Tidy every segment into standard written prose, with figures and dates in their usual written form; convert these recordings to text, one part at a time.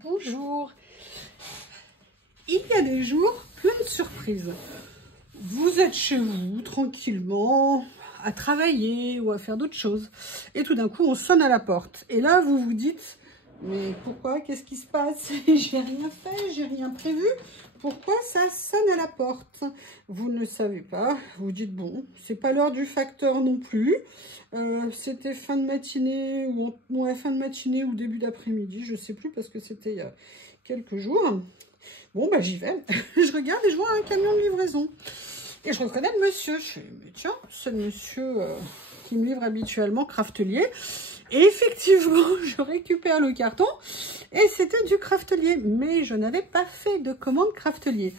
Bonjour. Il y a des jours plein de surprises. Vous êtes chez vous, tranquillement, à travailler ou à faire d'autres choses. Et tout d'un coup, on sonne à la porte. Et là, vous vous dites, mais pourquoi? Qu'est-ce qui se passe? J'ai rien fait, j'ai rien prévu. Pourquoi ça sonne à la porte? Vous ne le savez pas. Vous dites, bon, c'est pas l'heure du facteur non plus. C'était fin de matinée ou début d'après-midi, je sais plus parce que c'était il y a quelques jours. Bon, bah j'y vais. Je regarde et je vois un camion de livraison. Et je reconnais le monsieur. Je fais, mais tiens, c'est le monsieur qui me livre habituellement, Craftelier. Et effectivement, je récupère le carton et c'était du Craftelier. Mais je n'avais pas fait de commande Craftelier.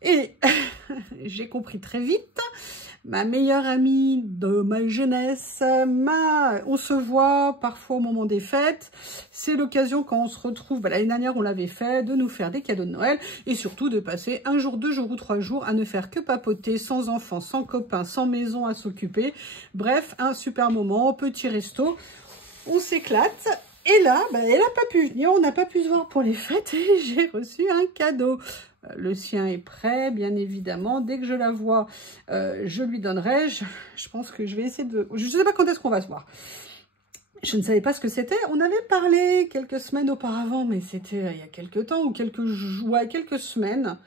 Et j'ai compris très vite. Ma meilleure amie de ma jeunesse, on se voit parfois au moment des fêtes. C'est l'occasion quand on se retrouve, l'année dernière on l'avait fait, de nous faire des cadeaux de Noël et surtout de passer un jour, 2 jours ou 3 jours à ne faire que papoter, sans enfants, sans copains, sans maison à s'occuper. Bref, un super moment, petit resto, on s'éclate. Et là, elle n'a pas pu venir, on n'a pas pu se voir pour les fêtes et j'ai reçu un cadeau. Le sien est prêt, bien évidemment. Dès que je la vois, je lui donnerai. Je pense que je vais essayer de... Je ne sais pas quand est-ce qu'on va se voir. Je ne savais pas ce que c'était. On avait parlé quelques semaines auparavant, mais c'était il y a quelques temps ou quelques semaines.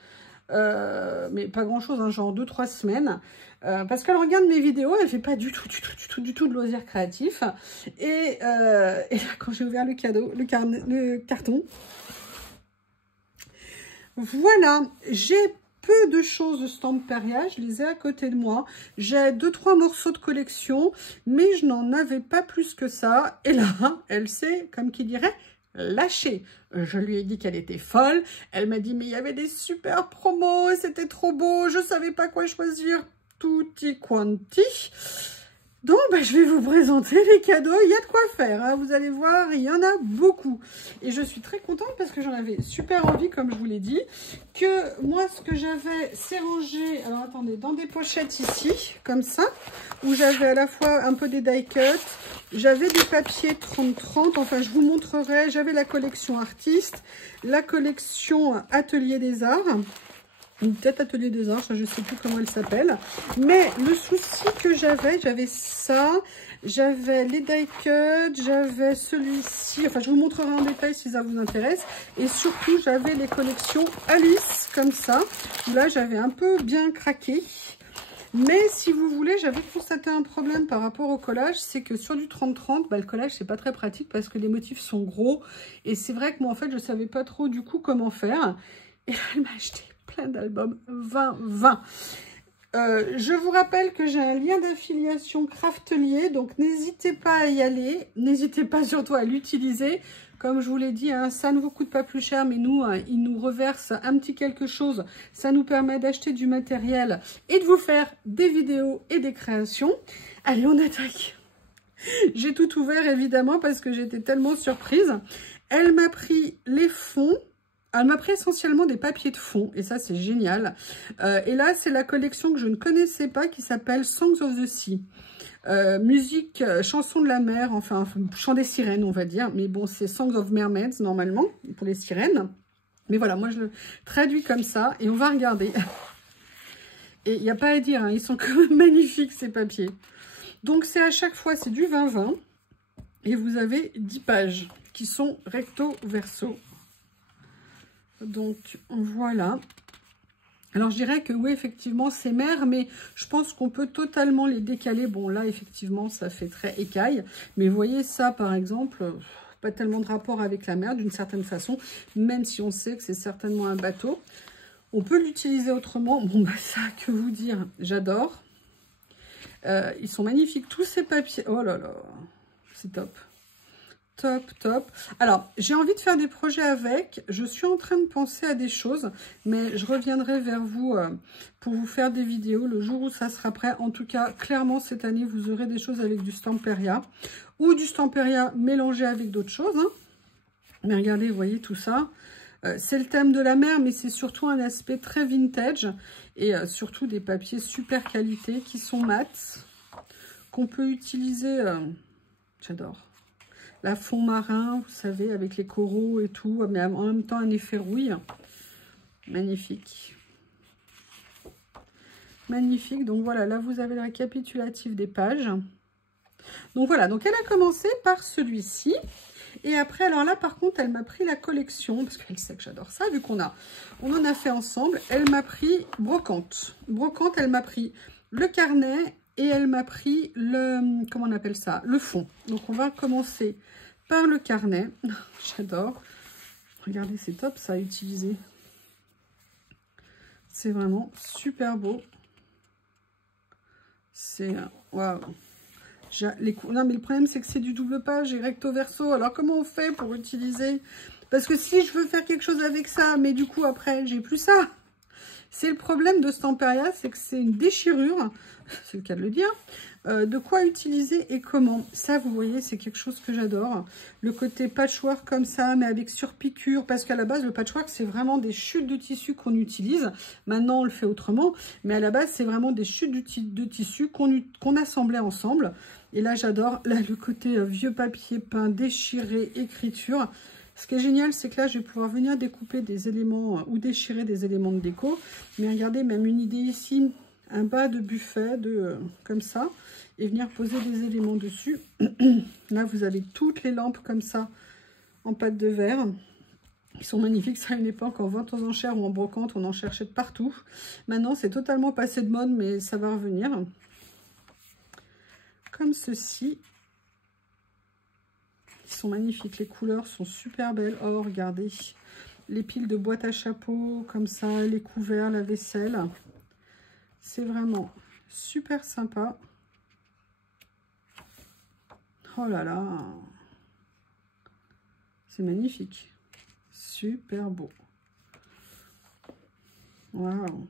Mais pas grand-chose, hein, genre 2-3 semaines. Parce qu'elle regarde mes vidéos, elle fait pas du tout de loisirs créatifs. Et là, quand j'ai ouvert le carton, voilà, j'ai peu de choses de Stamperia, je les ai à côté de moi. J'ai 2-3 morceaux de collection, mais je n'en avais pas plus que ça. Et là, elle s'est, comme qui dirait, lâchée. Je lui ai dit qu'elle était folle. Elle m'a dit, mais il y avait des super promos et c'était trop beau. Je savais pas quoi choisir. Tutti quanti. Donc, je vais vous présenter les cadeaux. Il y a de quoi faire, hein. Vous allez voir, il y en a beaucoup. Et je suis très contente parce que j'en avais super envie, comme je vous l'ai dit. Que moi, ce que j'avais, c'est rangé, alors attendez, dans des pochettes ici, comme ça, où j'avais à la fois un peu des die cuts, j'avais des papiers 30-30, enfin, je vous montrerai. J'avais la collection artiste, la collection atelier des arts. Ou peut-être atelier des arts, je ne sais plus comment elle s'appelle. Mais le souci que j'avais ça, j'avais les die cuts, j'avais celui-ci, enfin je vous montrerai en détail si ça vous intéresse. Et surtout, j'avais les collections Alice, comme ça, où là j'avais un peu bien craqué. Mais si vous voulez, j'avais constaté un problème par rapport au collage, c'est que sur du 30-30, le collage c'est pas très pratique parce que les motifs sont gros. Et c'est vrai que moi en fait je savais pas trop du coup comment faire. Et là elle m'a acheté plein d'albums 2020. Je vous rappelle que j'ai un lien d'affiliation Craftelier, donc n'hésitez pas à y aller, n'hésitez pas surtout à l'utiliser. Comme je vous l'ai dit, hein, ça ne vous coûte pas plus cher, mais nous, hein, ils nous reversent un petit quelque chose. Ça nous permet d'acheter du matériel et de vous faire des vidéos et des créations. Allez, on attaque. J'ai tout ouvert, évidemment, parce que j'étais tellement surprise. Elle m'a pris les fonds. Elle m'a pris essentiellement des papiers de fond, et ça, c'est génial. Et là, c'est la collection que je ne connaissais pas, qui s'appelle Songs of the Sea. Musique, chanson de la mer, enfin, chant des sirènes, on va dire. Mais bon, c'est Songs of Mermaids, normalement, pour les sirènes. Mais voilà, moi, je le traduis comme ça, et on va regarder. Et il n'y a pas à dire, hein, ils sont quand même magnifiques, ces papiers. Donc, c'est à chaque fois, c'est du 20-20. Et vous avez 10 pages qui sont recto verso. Donc, voilà. Alors, je dirais que oui, effectivement, c'est mer, mais je pense qu'on peut totalement les décaler. Bon, là, effectivement, ça fait très écaille. Mais vous voyez, ça, par exemple, pas tellement de rapport avec la mer, d'une certaine façon, même si on sait que c'est certainement un bateau. On peut l'utiliser autrement. Bon, ça, que vous dire, j'adore. Ils sont magnifiques, tous ces papiers. Oh là là, c'est top. Top, top. Alors, j'ai envie de faire des projets avec. Je suis en train de penser à des choses, mais je reviendrai vers vous pour vous faire des vidéos le jour où ça sera prêt. En tout cas, clairement, cette année, vous aurez des choses avec du Stamperia ou du Stamperia mélangé avec d'autres choses. Hein. Mais regardez, vous voyez tout ça. C'est le thème de la mer, mais c'est surtout un aspect très vintage et surtout des papiers super qualité qui sont mat, qu'on peut utiliser. J'adore. la fond marin, vous savez, avec les coraux et tout, mais en même temps un effet rouille. Magnifique. Magnifique. Donc voilà, là vous avez le récapitulatif des pages. Donc voilà, donc elle a commencé par celui-ci. Et après, alors là, par contre, elle m'a pris la collection, parce qu'elle sait que j'adore ça, vu on en a fait ensemble. Elle m'a pris brocante. Brocante, elle m'a pris le carnet et elle m'a pris le, comment on appelle ça, le fond. Donc, on va commencer par le carnet. J'adore. Regardez, c'est top, ça, à utiliser. C'est vraiment super beau. C'est, waouh. Non, mais le problème, c'est que c'est du double page et recto verso. Alors, comment on fait pour utiliser? Parce que si je veux faire quelque chose avec ça, mais du coup, après, j'ai plus ça. C'est le problème de Stamperia, c'est que c'est une déchirure, c'est le cas de le dire. De quoi utiliser et comment. Ça, vous voyez, c'est quelque chose que j'adore. Le côté patchwork comme ça, mais avec surpiqûre. Parce qu'à la base, le patchwork, c'est vraiment des chutes de tissu qu'on utilise. Maintenant, on le fait autrement. Mais à la base, c'est vraiment des chutes de tissu qu'on assemblait ensemble. Et là, j'adore. Là, le côté vieux papier peint, déchiré, écriture. Ce qui est génial, c'est que là, je vais pouvoir venir découper des éléments ou déchirer des éléments de déco. Mais regardez, même une idée ici, un bas de buffet, comme ça, et venir poser des éléments dessus. Là, vous avez toutes les lampes comme ça, en pâte de verre. Ils sont magnifiques. Ça, à une époque, en vente aux enchères ou en brocante, on en cherchait de partout. Maintenant, c'est totalement passé de mode, mais ça va revenir. Comme ceci. Ils sont magnifiques, les couleurs sont super belles. Oh, regardez, les piles de boîtes à chapeau, comme ça, les couverts, la vaisselle. C'est vraiment super sympa. Oh là là, c'est magnifique. Super beau. Waouh.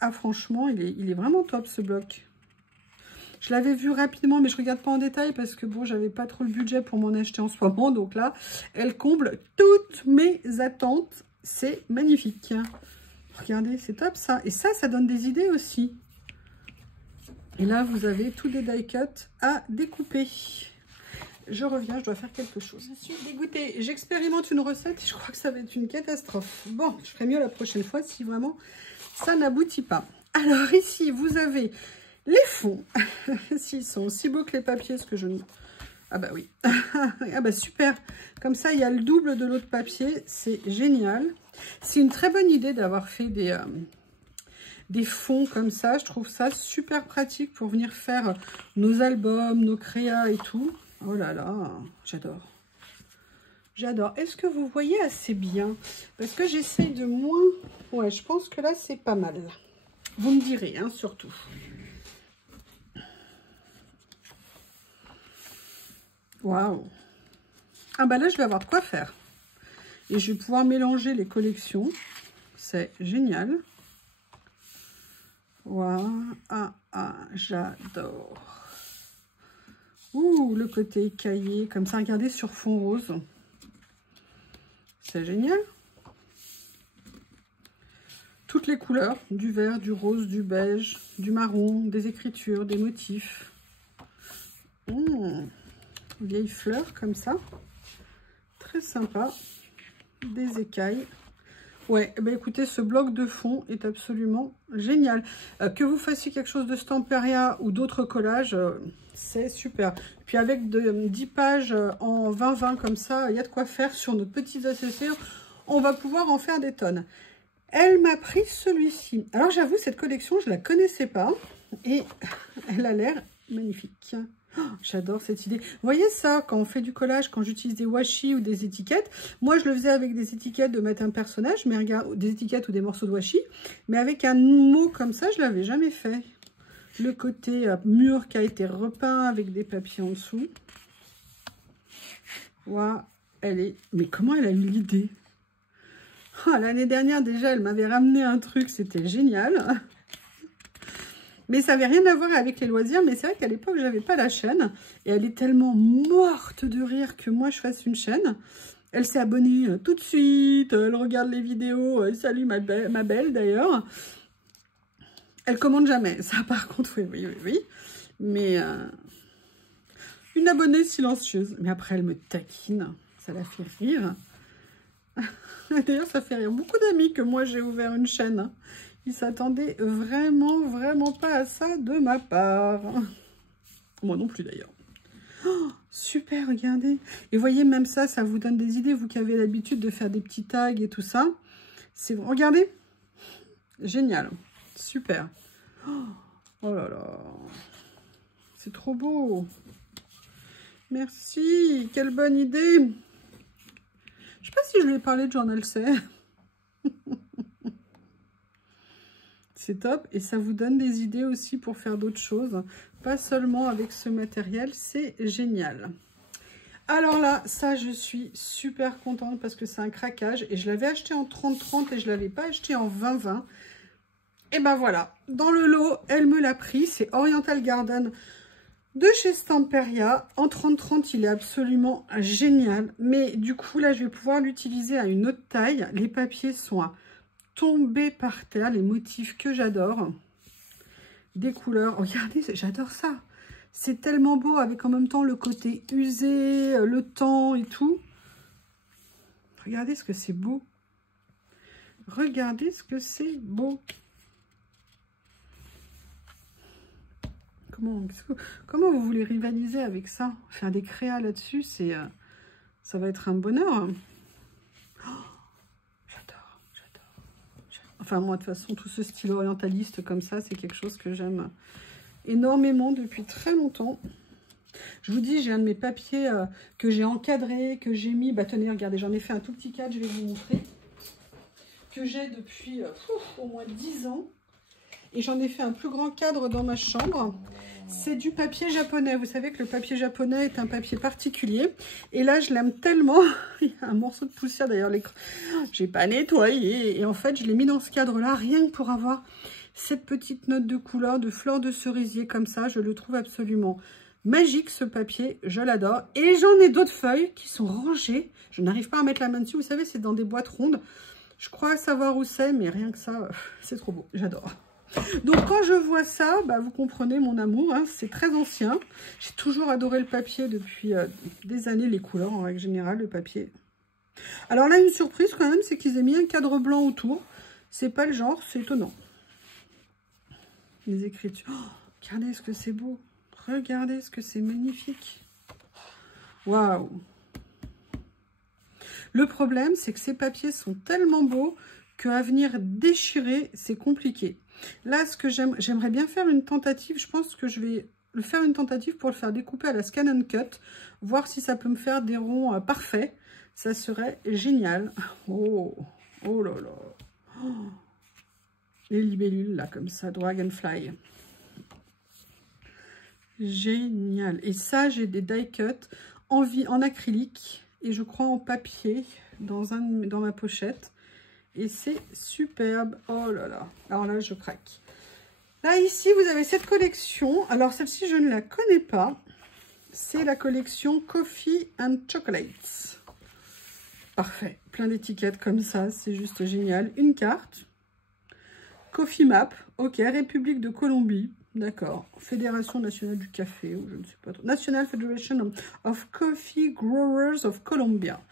Ah, franchement, il est vraiment top, ce bloc. Je l'avais vu rapidement, mais je ne regarde pas en détail parce que bon, j'avais pas trop le budget pour m'en acheter en ce moment. Donc là, elle comble toutes mes attentes. C'est magnifique. Regardez, c'est top ça. Et ça, ça donne des idées aussi. Et là, vous avez tous des die cuts à découper. Je reviens, je dois faire quelque chose. Je suis dégoûtée. J'expérimente une recette et je crois que ça va être une catastrophe. Bon, je ferai mieux la prochaine fois si vraiment ça n'aboutit pas. Alors ici, vous avez... les fonds, s'ils sont aussi beaux que les papiers, ce que je ne... Ah bah oui, ah bah super. Comme ça, il y a le double de l'autre papier, c'est génial. C'est une très bonne idée d'avoir fait des fonds comme ça. Je trouve ça super pratique pour venir faire nos albums, nos créas et tout. Oh là là, j'adore. J'adore. Est-ce que vous voyez assez bien? Parce que j'essaye de moins... Ouais, je pense que là, c'est pas mal. Vous me direz, hein, surtout. Waouh! Ah bah là, je vais avoir de quoi faire. Et je vais pouvoir mélanger les collections. C'est génial. Waouh! Ah, ah, j'adore. Ouh, le côté écaillé, comme ça, regardez, sur fond rose. C'est génial. Toutes les couleurs, du vert, du rose, du beige, du marron, des écritures, des motifs. Vieilles fleurs comme ça, très sympa, des écailles. Ouais, bah écoutez, ce bloc de fond est absolument génial. Que vous fassiez quelque chose de Stamperia ou d'autres collages, c'est super. Puis avec 10 pages en 20-20 comme ça, il y a de quoi faire sur nos petits accessoires. On va pouvoir en faire des tonnes. Elle m'a pris celui-ci. Alors j'avoue, cette collection, je ne la connaissais pas et elle a l'air magnifique. Oh, j'adore cette idée. Vous voyez ça, quand on fait du collage, quand j'utilise des washi ou des étiquettes, moi je le faisais avec des étiquettes de mettre un personnage, mais regarde, des étiquettes ou des morceaux de washi, mais avec un mot comme ça, je ne l'avais jamais fait. Le côté mur qui a été repeint avec des papiers en dessous. Waouh, elle est... Mais comment elle a eu l'idée? Oh, l'année dernière déjà, elle m'avait ramené un truc, c'était génial. Mais ça n'avait rien à voir avec les loisirs. Mais c'est vrai qu'à l'époque, je n'avais pas la chaîne. Et elle est tellement morte de rire que moi, je fasse une chaîne. Elle s'est abonnée tout de suite. Elle regarde les vidéos. Salut ma belle d'ailleurs. Elle commande jamais. Ça, par contre, oui. Mais Une abonnée silencieuse. Mais après, elle me taquine. Ça la fait rire. D'ailleurs, ça fait rire beaucoup d'amis que moi, j'ai ouvert une chaîne. Ils s'attendaient vraiment pas à ça de ma part. Moi non plus, d'ailleurs. Oh, super, regardez. Et voyez, même ça, ça vous donne des idées. Vous qui avez l'habitude de faire des petits tags et tout ça. C'est regardez. Génial. Super. Oh là là. C'est trop beau. Merci. Quelle bonne idée. Je sais pas si je lui ai parlé de Journal C. C'est top. Et ça vous donne des idées aussi pour faire d'autres choses. Pas seulement avec ce matériel. C'est génial. Alors là, ça, je suis super contente parce que c'est un craquage. Et je l'avais acheté en 30-30 et je ne l'avais pas acheté en 20-20. Et ben voilà. Dans le lot, elle me l'a pris. C'est Oriental Garden de chez Stamperia. En 30-30, il est absolument génial. Mais du coup, là, je vais pouvoir l'utiliser à une autre taille. Les papiers sont à tomber par terre. Les motifs que j'adore. Des couleurs. Regardez, j'adore ça. C'est tellement beau avec en même temps le côté usé, le temps et tout. Regardez ce que c'est beau. Regardez ce que c'est beau. Comment vous voulez rivaliser avec ça? Faire des créas là-dessus, ça va être un bonheur. Oh, j'adore. Enfin, moi, de toute façon, tout ce style orientaliste comme ça, c'est quelque chose que j'aime énormément depuis très longtemps. Je vous dis, j'ai un de mes papiers que j'ai encadré, que j'ai mis. Bah, tenez, regardez, j'en ai fait un tout petit cadre, je vais vous montrer. Que j'ai depuis au moins 10 ans. Et j'en ai fait un plus grand cadre dans ma chambre. C'est du papier japonais. Vous savez que le papier japonais est un papier particulier. Et là, je l'aime tellement. Il y a un morceau de poussière d'ailleurs. J'ai pas nettoyé. Et en fait, je l'ai mis dans ce cadre-là, rien que pour avoir cette petite note de couleur, de fleurs de cerisier comme ça. Je le trouve absolument magique, ce papier. Je l'adore. Et j'en ai d'autres feuilles qui sont rangées. Je n'arrive pas à mettre la main dessus. Vous savez, c'est dans des boîtes rondes. Je crois savoir où c'est, mais rien que ça, c'est trop beau. J'adore. Donc, quand je vois ça, bah, vous comprenez mon amour. Hein, c'est très ancien. J'ai toujours adoré le papier depuis des années. Les couleurs, en règle générale, le papier. Alors là, une surprise quand même, c'est qu'ils aient mis un cadre blanc autour. C'est pas le genre, c'est étonnant. Les écritures. Oh, regardez ce que c'est beau. Regardez ce que c'est magnifique. Waouh! Le problème, c'est que ces papiers sont tellement beaux qu'à venir déchirer, c'est compliqué. Là, ce que j'aimerais bien faire une tentative, je pense que je vais le faire une tentative pour le faire découper à la Scan & Cut, voir si ça peut me faire des ronds parfaits. Ça serait génial. Oh, oh là là. Oh. Les libellules, là, comme ça, Dragonfly. Génial. Et ça, j'ai des die cut en acrylique et je crois en papier dans ma pochette. Et c'est superbe. Oh là là. Alors là, je craque. Là, ici, vous avez cette collection. Alors, celle-ci, je ne la connais pas. C'est la collection Coffee and Chocolates. Parfait. Plein d'étiquettes comme ça. C'est juste génial. Une carte. Coffee Map. Ok. République de Colombie. D'accord. Fédération nationale du café. Ou je ne sais pas trop. National Federation of Coffee Growers of Colombia.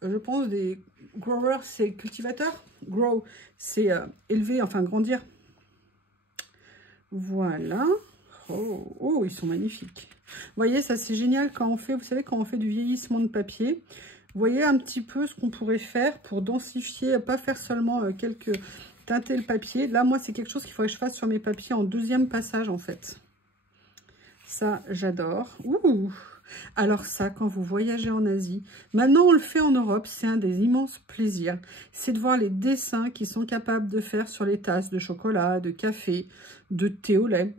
Je pense des growers, c'est cultivateur. Grow, c'est élever, enfin grandir. Voilà. Oh, oh, ils sont magnifiques. Vous voyez, ça c'est génial quand on fait, vous savez, quand on fait du vieillissement de papier. Vous voyez un petit peu ce qu'on pourrait faire pour densifier, pas faire seulement teinter le papier. Là, moi, c'est quelque chose qu'il faudrait que je fasse sur mes papiers en deuxième passage, en fait. Ça, j'adore. Ouh! Alors ça, quand vous voyagez en Asie, maintenant on le fait en Europe, c'est un des immenses plaisirs. C'est de voir les dessins qu'ils sont capables de faire sur les tasses de chocolat, de café, de thé au lait.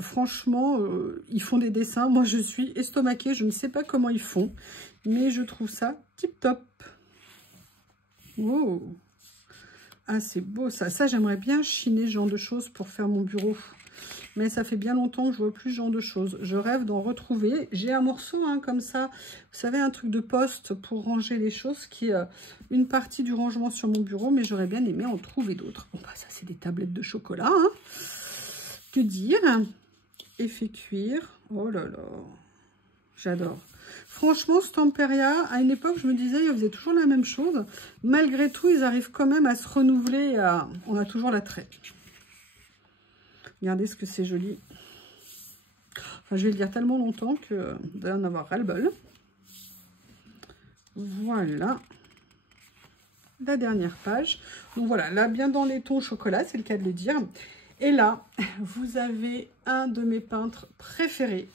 Franchement, ils font des dessins. Moi, je suis estomaquée. Je ne sais pas comment ils font, mais je trouve ça tip top. Oh! Ah, c'est beau ça. Ça, j'aimerais bien chiner ce genre de choses pour faire mon bureau. Mais ça fait bien longtemps que je vois plus ce genre de choses. Je rêve d'en retrouver. J'ai un morceau comme ça. Vous savez, un truc de poste pour ranger les choses qui est une partie du rangement sur mon bureau. Mais j'aurais bien aimé en trouver d'autres. Bon, bah ça, c'est des tablettes de chocolat. Hein. Que dire? Effet cuir. Oh là là. J'adore. Franchement, Stamperia, à une époque, je me disais, ils faisaient toujours la même chose. Malgré tout, ils arrivent quand même à se renouveler. On a toujours l'attrait. Regardez ce que c'est joli. Enfin, je vais le dire tellement longtemps que vous allez en avoir ras-le-bol. Voilà. La dernière page. Donc voilà, là, bien dans les tons chocolat, c'est le cas de le dire. Et là, vous avez un de mes peintres préférés.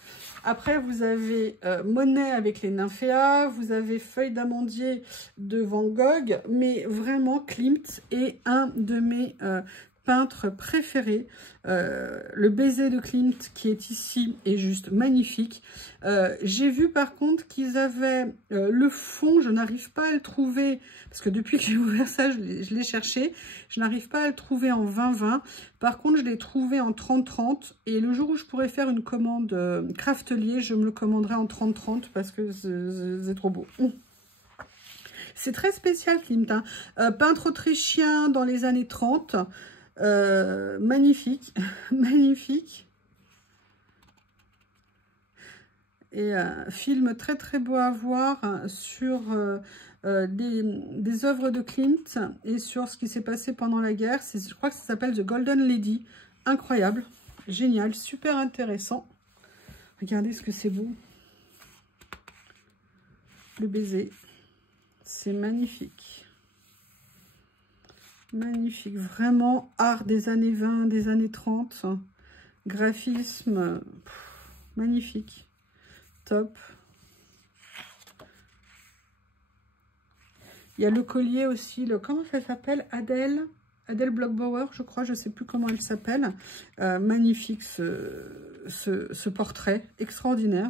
Après, vous avez Monet avec les nymphéas, vous avez Feuille d'amandier de Van Gogh, mais vraiment Klimt est un de mes peintres préférés. Le baiser de Klimt qui est ici est juste magnifique. J'ai vu par contre qu'ils avaient le fond, je n'arrive pas à le trouver, parce que depuis que j'ai ouvert ça, je l'ai cherché, je n'arrive pas à le trouver en 20-20. Par contre, je l'ai trouvé en 30-30, et le jour où je pourrais faire une commande Craftelier, je me le commanderai en 30-30 parce que c'est trop beau. C'est très spécial, Klimt, hein. Peintre autrichien dans les années 30, magnifique, magnifique. Et film très très beau à voir sur des œuvres de Klimt et sur ce qui s'est passé pendant la guerre. Je crois que ça s'appelle The Golden Lady. Incroyable, génial, super intéressant. Regardez ce que c'est beau. Le baiser, c'est magnifique. Magnifique, vraiment art des années 20, des années 30. Graphisme, magnifique. Top. Il y a le collier aussi, comment ça s'appelle? Adèle Bloch-Bauer, je crois, je ne sais plus comment elle s'appelle. Magnifique ce portrait, extraordinaire.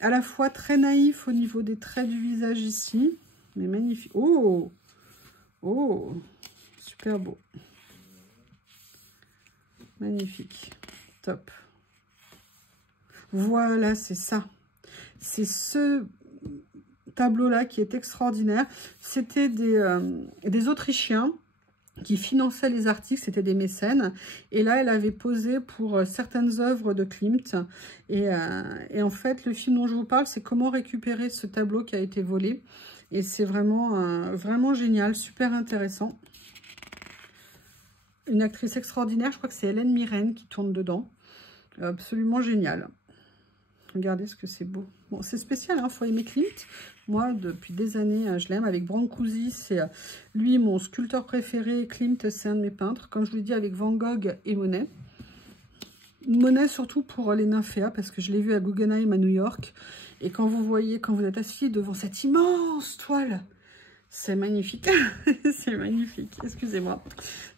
À la fois très naïf au niveau des traits du visage ici, mais magnifique. Oh, oh, super beau. Magnifique, top. Voilà, c'est ça. C'est ce tableau-là qui est extraordinaire. C'était des Autrichiens qui finançaient les artistes, c'était des mécènes. Et là, elle avait posé pour certaines œuvres de Klimt. Et en fait, le film dont je vous parle, c'est comment récupérer ce tableau qui a été volé. Et c'est vraiment, vraiment génial, super intéressant. Une actrice extraordinaire, je crois que c'est Hélène Mirren qui tourne dedans. Absolument génial. Regardez ce que c'est beau. Bon, c'est spécial, hein, faut aimer Klimt. Moi, depuis des années, je l'aime. Avec Brancusi, c'est lui mon sculpteur préféré. Klimt, c'est un de mes peintres. Comme je vous l'ai dit, avec Van Gogh et Monet. Monet surtout pour les nymphéas, parce que je l'ai vu à Guggenheim à New York. Et quand vous êtes assis devant cette immense toile, c'est magnifique. C'est magnifique. Excusez-moi.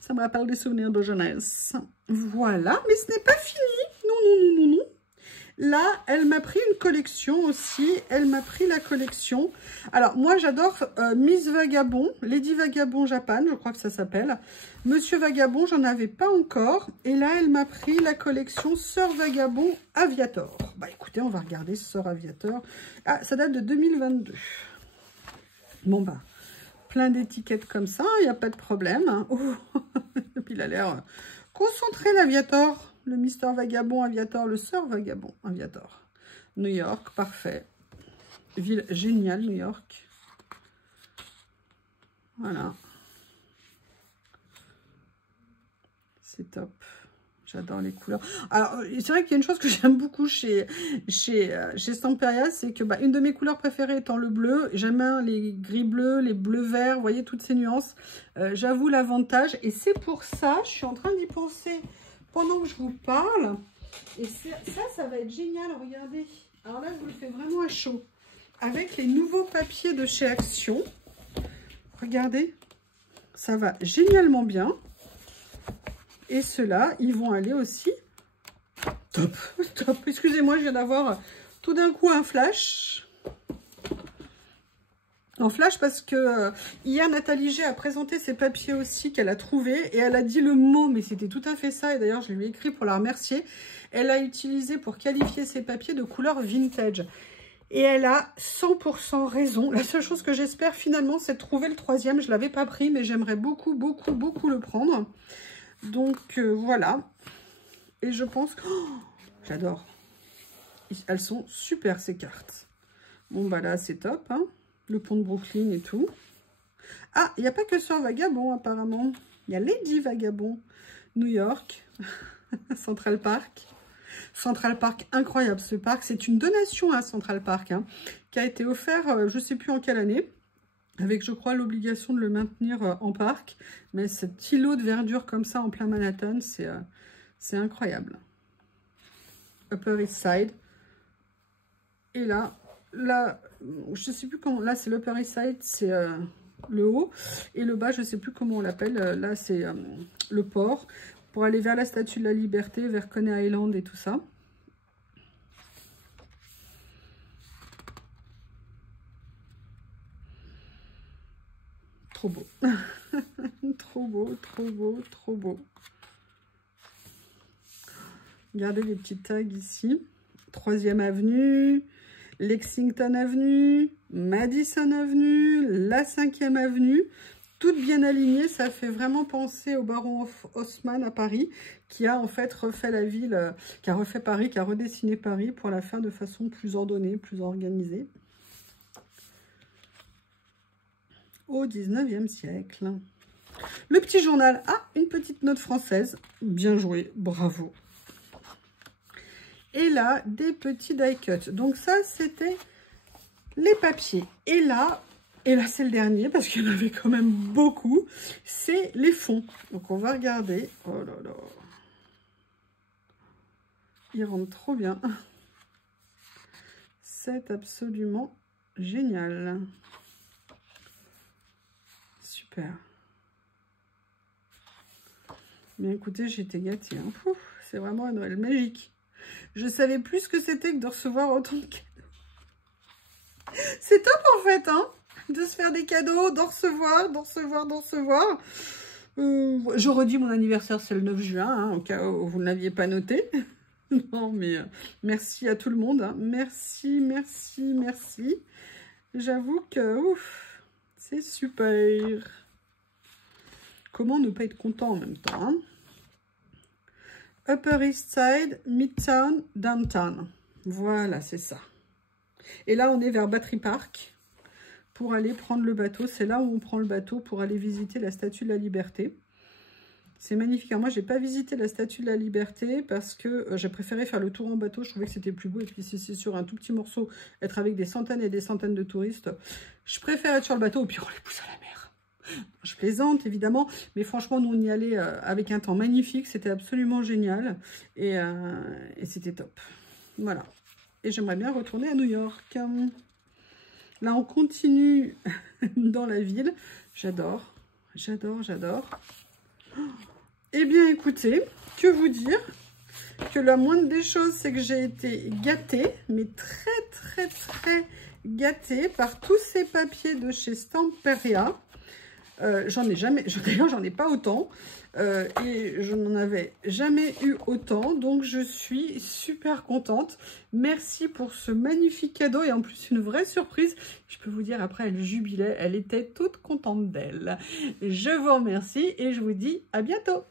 Ça me rappelle des souvenirs de jeunesse. Voilà, mais ce n'est pas fini. Non, non, non, non, non. Là, elle m'a pris une collection aussi. Elle m'a pris la collection. Alors, moi, j'adore Miss Vagabond, Lady Vagabond Japan, je crois que ça s'appelle. Monsieur Vagabond, j'en avais pas encore. Et là, elle m'a pris la collection Sœur Vagabond Aviator. Bah, écoutez, on va regarder Sœur Aviator. Ah, ça date de 2022. Bon, bah, plein d'étiquettes comme ça, il n'y a pas de problème. Hein. Oh. Et puis, il a l'air concentré, l'Aviator. Le Mister Vagabond Aviator, le Sœur Vagabond Aviator. New York, parfait. Ville géniale, New York. Voilà. C'est top. J'adore les couleurs. Alors, c'est vrai qu'il y a une chose que j'aime beaucoup chez Stamperia, c'est que une de mes couleurs préférées étant le bleu, j'aime bien les gris-bleus, les bleus-verts, vous voyez, toutes ces nuances. J'avoue l'avantage. Et c'est pour ça, je suis en train d'y penser pendant que je vous parle. Et ça va être génial, regardez. Alors là, je vous le fais vraiment à chaud. Avec les nouveaux papiers de chez Action. Regardez, ça va génialement bien. Et ceux-là, ils vont aller aussi. Top, top. Excusez-moi, je viens d'avoir tout d'un coup un flash. En flash parce que hier, Nathalie G a présenté ses papiers aussi qu'elle a trouvés. Et elle a dit le mot, mais c'était tout à fait ça. Et d'ailleurs, je lui ai écrit pour la remercier. Elle a utilisé pour qualifier ses papiers de couleur vintage. Et elle a 100% raison. La seule chose que j'espère finalement, c'est de trouver le troisième. Je ne l'avais pas pris, mais j'aimerais beaucoup, beaucoup, beaucoup le prendre. Donc voilà. Et je pense que... Oh, j'adore. elles sont super ces cartes. Bon, bah là, c'est top, hein. Le pont de Brooklyn et tout. Ah, il n'y a pas que sur Vagabond, apparemment. Il y a Lady Vagabond, New York, Central Park. Central Park, incroyable ce parc. C'est une donation à Central Park, hein, qui a été offert, je ne sais plus en quelle année, avec, je crois, l'obligation de le maintenir en parc. Mais cet îlot de verdure comme ça en plein Manhattan, c'est incroyable. Upper East Side. Et là, je ne sais plus comment, là c'est l'Upper East Side, c'est le haut. Et le bas, je ne sais plus comment on l'appelle. Là, c'est le port. Pour aller vers la Statue de la Liberté, vers Coney Island et tout ça. Trop beau. Trop beau, trop beau, trop beau. Regardez les petits tags ici. 3e avenue, Lexington Avenue, Madison Avenue, la 5e avenue. Toutes bien alignées, ça fait vraiment penser au baron Haussmann à Paris, qui a en fait refait la ville, qui a refait Paris, qui a redessiné Paris pour la faire de façon plus ordonnée, plus organisée. Au 19e siècle. Le petit journal. Ah, une petite note française. Bien joué, bravo. Et là, des petits die cuts. Donc ça, c'était les papiers. Et là c'est le dernier, parce qu'il y en avait quand même beaucoup. C'est les fonds. Donc on va regarder. Oh là là. Il rentre trop bien. C'est absolument génial. Super. Bien écoutez, j'ai été gâtée. Hein. C'est vraiment un Noël magique. Je savais plus ce que c'était que de recevoir autant de cadeaux. C'est top en fait, hein, de se faire des cadeaux, d'en recevoir, d'en recevoir, d'en recevoir. Je redis, mon anniversaire, c'est le 9 juin, hein, au cas où vous ne l'aviez pas noté. Non, mais merci à tout le monde. Hein. Merci, merci, merci. J'avoue que, ouf, c'est super. Comment ne pas être content en même temps, hein. Upper East Side, Midtown, Downtown. Voilà, c'est ça. Et là, on est vers Battery Park pour aller prendre le bateau. C'est là où on prend le bateau pour aller visiter la Statue de la Liberté. C'est magnifique. Alors moi, je n'ai pas visité la Statue de la Liberté parce que j'ai préféré faire le tour en bateau. Je trouvais que c'était plus beau. Et puis, si c'est sur un tout petit morceau, être avec des centaines et des centaines de touristes, je préfère être sur le bateau et puis on les pousse à la mer. Je plaisante, évidemment. Mais franchement, nous, on y allait avec un temps magnifique. C'était absolument génial. Et c'était top. Voilà. Et j'aimerais bien retourner à New York. Là, on continue dans la ville. J'adore. J'adore, j'adore. Eh bien, écoutez, que vous dire que la moindre des choses, c'est que j'ai été gâtée, mais très, très, très gâtée par tous ces papiers de chez Stamperia. J'en ai jamais, d'ailleurs, j'en ai pas autant. Et je n'en avais jamais eu autant. Donc, je suis super contente. Merci pour ce magnifique cadeau. Et en plus, une vraie surprise. Je peux vous dire, après, elle jubilait. Elle était toute contente d'elle. Je vous remercie et je vous dis à bientôt.